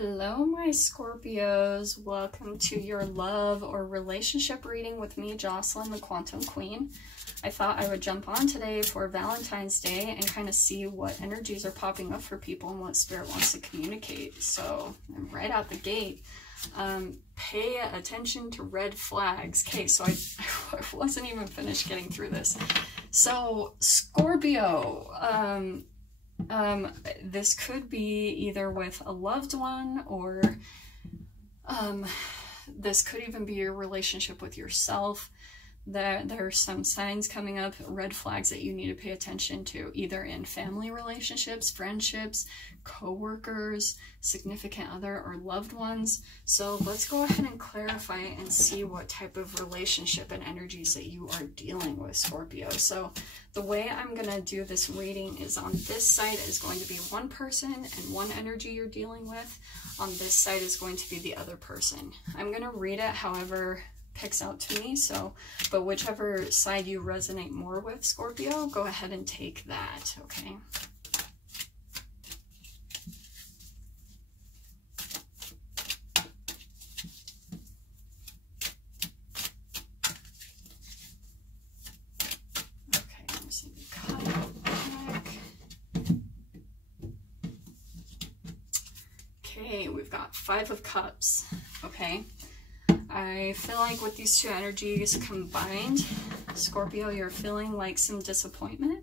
Hello, my Scorpios. Welcome to your love or relationship reading with me, Jocelyn, the Quantum Queen. I thought I would jump on today for Valentine's Day and kind of see what energies are popping up for people and what Spirit wants to communicate. So, right out the gate, pay attention to red flags. Okay, so I wasn't even finished getting through this. So, Scorpio, this could be either with a loved one or this could even be your relationship with yourself. There are some signs coming up, red flags that you need to pay attention to, either in family relationships, friendships, co-workers, significant other, or loved ones. So let's go ahead and clarify and see what type of relationship and energies that you are dealing with, Scorpio. So the way I'm going to do this reading is on this side is going to be one person and one energy you're dealing with. On this side is going to be the other person. I'm going to read it however picks out to me, but whichever side you resonate more with, Scorpio, go ahead and take that, okay? Okay, I'm just going to cut it back. Okay, we've got 5 of Cups, okay? I feel like with these two energies combined, Scorpio, you're feeling like some disappointment,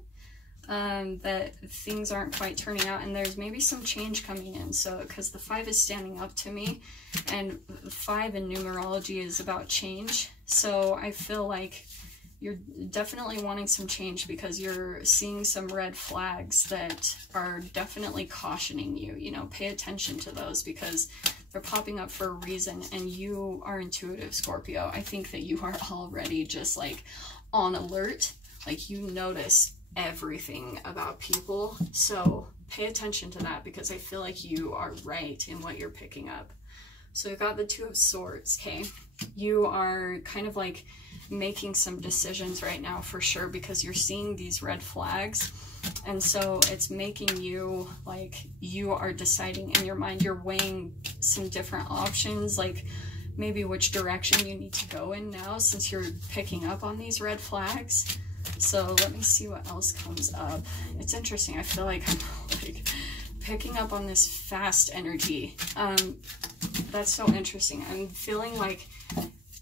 that things aren't quite turning out, and there's maybe some change coming in. So, because the 5 is standing up to me, and 5 in numerology is about change. So I feel like you're definitely wanting some change because you're seeing some red flags that are definitely cautioning you. You know, pay attention to those because they're popping up for a reason, and you are intuitive, Scorpio. I think that you are already just like on alert, like you notice everything about people. So pay attention to that because I feel like you are right in what you're picking up. So we've got the 2 of Swords, okay? You are kind of like making some decisions right now for sure because you're seeing these red flags. And so it's making you like you are deciding in your mind, you're weighing some different options, like maybe which direction you need to go in now since you're picking up on these red flags. So let me see what else comes up. It's interesting. I feel like I'm like picking up on this fast energy. That's so interesting. I'm feeling like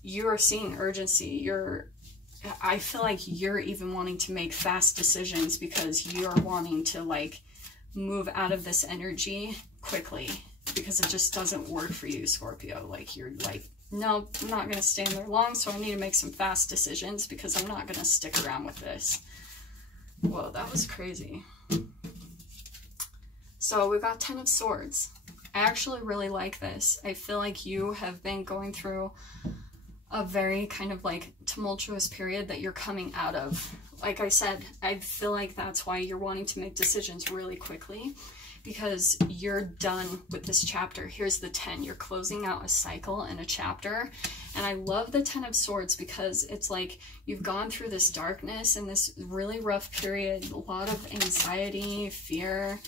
you are seeing urgency. I feel like you're even wanting to make fast decisions because you're wanting to like move out of this energy quickly because it just doesn't work for you, Scorpio. Like you're like, no, I'm not going to stay in there long, so I need to make some fast decisions because I'm not going to stick around with this. Whoa, that was crazy. So we've got 10 of Swords. I actually really like this. I feel like you have been going through a very kind of like tumultuous period that you're coming out of. Like I said, I feel like that's why you're wanting to make decisions really quickly because you're done with this chapter. Here's the 10. You're closing out a cycle and a chapter. And I love the 10 of Swords because it's like you've gone through this darkness and this really rough period, a lot of anxiety, fear,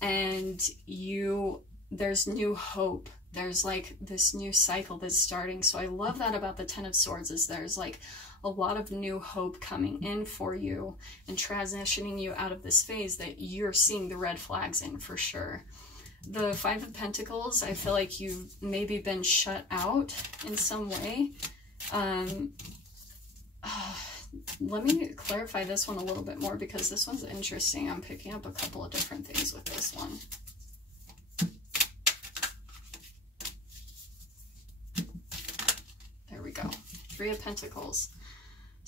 and there's new hope. There's like this new cycle that's starting. So I love that about the 10 of Swords is there's like a lot of new hope coming in for you and transitioning you out of this phase that you're seeing the red flags in for sure. The 5 of Pentacles, I feel like you've maybe been shut out in some way. Let me clarify this one a little bit more because this one's interesting. I'm picking up a couple of different things with this one. There we go. 3 of Pentacles.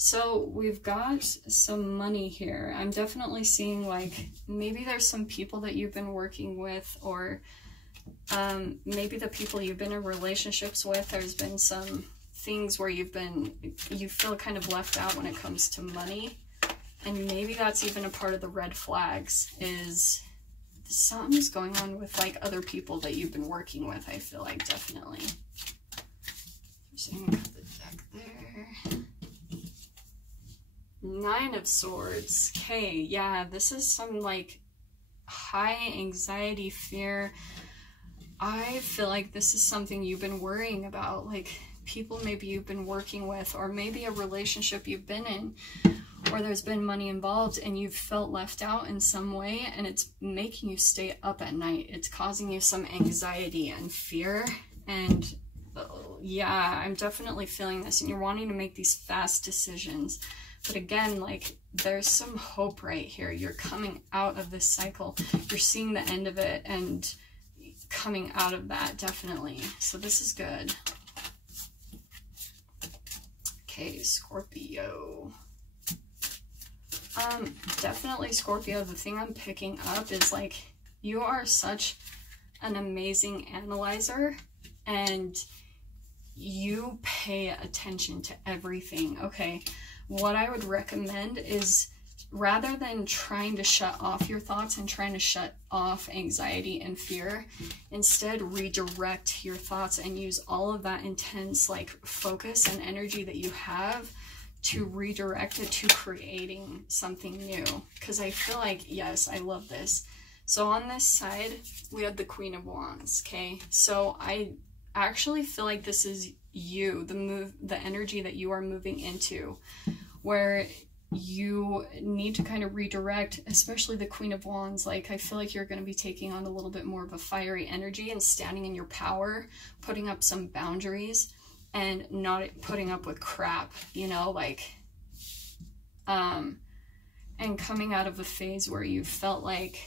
So we've got some money here. I'm definitely seeing like maybe there's some people that you've been working with, or maybe the people you've been in relationships with, there's been some things where you feel kind of left out when it comes to money. And maybe that's even a part of the red flags is something's going on with like other people that you've been working with. I feel like definitely. Just gonna cut the deck there. 9 of Swords. Okay, yeah, this is some like high anxiety, fear, I feel like this is something you've been worrying about, like people maybe you've been working with, or maybe a relationship you've been in, or there's been money involved and you've felt left out in some way, and it's making you stay up at night. It's causing you some anxiety and fear, and yeah, I'm definitely feeling this, and you're wanting to make these fast decisions. But again, like there's some hope right here. You're coming out of this cycle. You're seeing the end of it and coming out of that, definitely. So this is good. Okay, Scorpio. Definitely Scorpio, the thing I'm picking up is like you are such an amazing analyzer, and you pay attention to everything. Okay, what I would recommend is, rather than trying to shut off your thoughts and trying to shut off anxiety and fear, instead redirect your thoughts and use all of that intense like focus and energy that you have to redirect it to creating something new. Because I feel like, yes, I love this. So on this side, we have the Queen of Wands, okay? So I actually feel like this is you, the energy that you are moving into, where you need to kind of redirect, especially the Queen of Wands. Like, I feel like you're going to be taking on a little bit more of a fiery energy and standing in your power, putting up some boundaries, and not putting up with crap, you know, like, and coming out of a phase where you felt like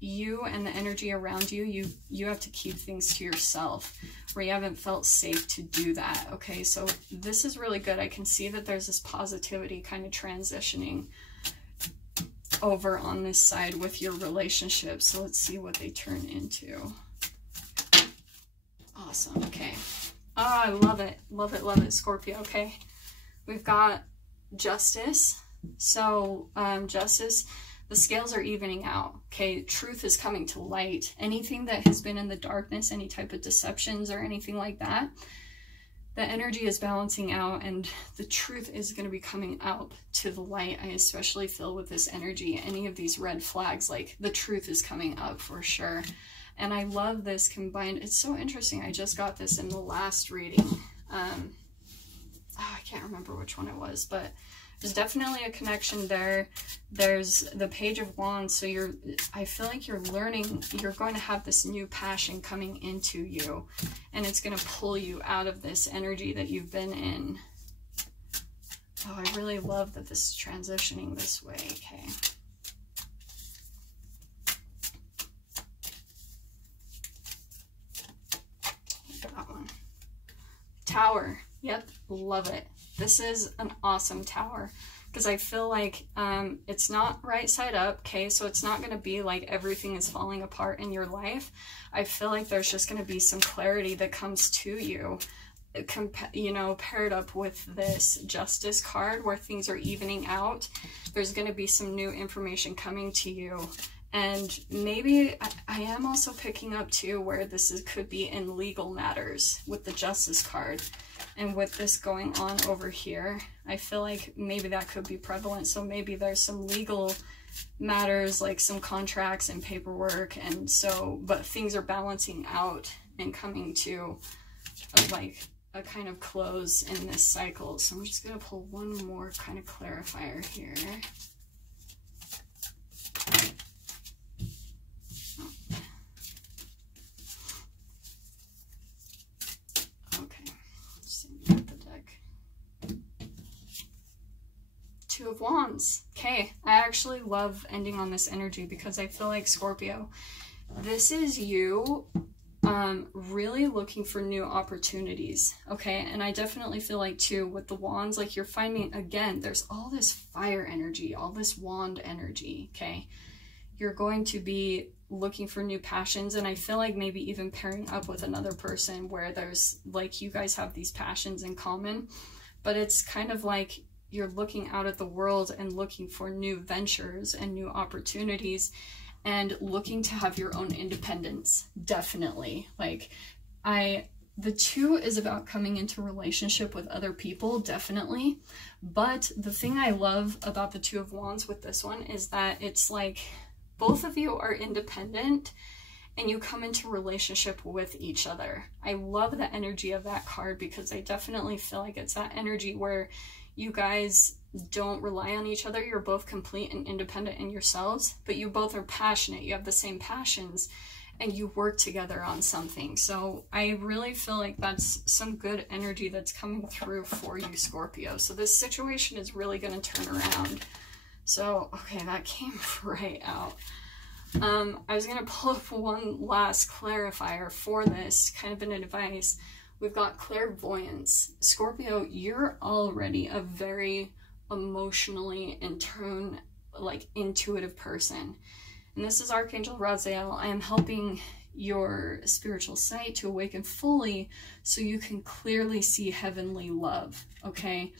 you and the energy around you, you have to keep things to yourself, where you haven't felt safe to do that. Okay, so this is really good. I can see that there's this positivity kind of transitioning over on this side with your relationship. So let's see what they turn into. Awesome. Okay. Oh, I love it. Love it, love it, Scorpio. Okay, we've got Justice. So Justice, the scales are evening out. Okay, truth is coming to light. Anything that has been in the darkness, any type of deceptions or anything like that, the energy is balancing out, and the truth is going to be coming out to the light. I especially feel with this energy, any of these red flags, like the truth is coming up for sure. And I love this combined. It's so interesting. I just got this in the last reading. I can't remember which one it was, but there's definitely a connection there. There's the Page of Wands. So I feel like you're learning, you're going to have this new passion coming into you, and it's going to pull you out of this energy that you've been in. Oh, I really love that this is transitioning this way. Okay. That one. Tower. Yep, love it. This is an awesome tower, because I feel like it's not right side up, okay? So it's not going to be like everything is falling apart in your life. I feel like there's just going to be some clarity that comes to you, you know, paired up with this Justice card where things are evening out. There's going to be some new information coming to you. And maybe I am also picking up too where could be in legal matters with the Justice card. And with this going on over here, I feel like maybe that could be prevalent. So maybe there's some legal matters, like some contracts and paperwork. And so, but things are balancing out and coming to like a kind of close in this cycle. So I'm just going to pull one more kind of clarifier here. Two of Wands. Okay, I actually love ending on this energy because I feel like, Scorpio, this is you really looking for new opportunities, okay? And I definitely feel like too with the Wands, like you're finding, again, there's all this fire energy, all this wand energy, okay? You're going to be looking for new passions, and I feel like maybe even pairing up with another person where there's like you guys have these passions in common, but it's kind of like you're looking out at the world and looking for new ventures and new opportunities and looking to have your own independence. Definitely. Like the two is about coming into relationship with other people, definitely. But the thing I love about the Two of Wands with this one is that it's like both of you are independent and you come into relationship with each other. I love the energy of that card because I definitely feel like it's that energy where you guys don't rely on each other. You're both complete and independent in yourselves, but you both are passionate. You have the same passions and you work together on something. So I really feel like that's some good energy that's coming through for you, Scorpio. So this situation is really going to turn around. So, okay, that came right out. I was going to pull up one last clarifier for this, kind of an advice. We've got clairvoyance. Scorpio, you're already a very emotionally in tune, like intuitive person. And this is Archangel Raziel. I am helping your spiritual sight to awaken fully so you can clearly see heavenly love, okay?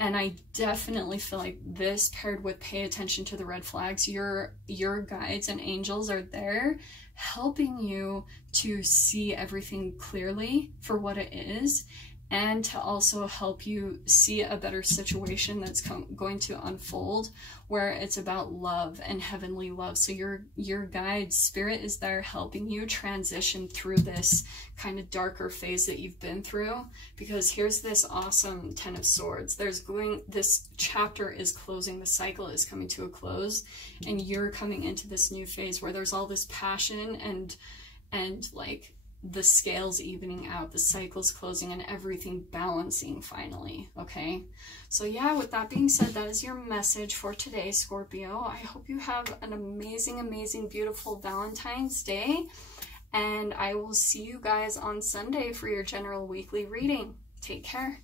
And I definitely feel like this paired with pay attention to the red flags, your guides and angels are there helping you to see everything clearly for what it is, and to also help you see a better situation that's going to unfold where it's about love and heavenly love. So your guide spirit is there helping you transition through this kind of darker phase that you've been through, because here's this awesome Ten of Swords. This chapter is closing, the cycle is coming to a close, and you're coming into this new phase where there's all this passion and like the scales evening out, the cycle's closing, and everything balancing finally, okay? So yeah, with that being said, that is your message for today, Scorpio. I hope you have an amazing, amazing, beautiful Valentine's Day, and I will see you guys on Sunday for your general weekly reading. Take care.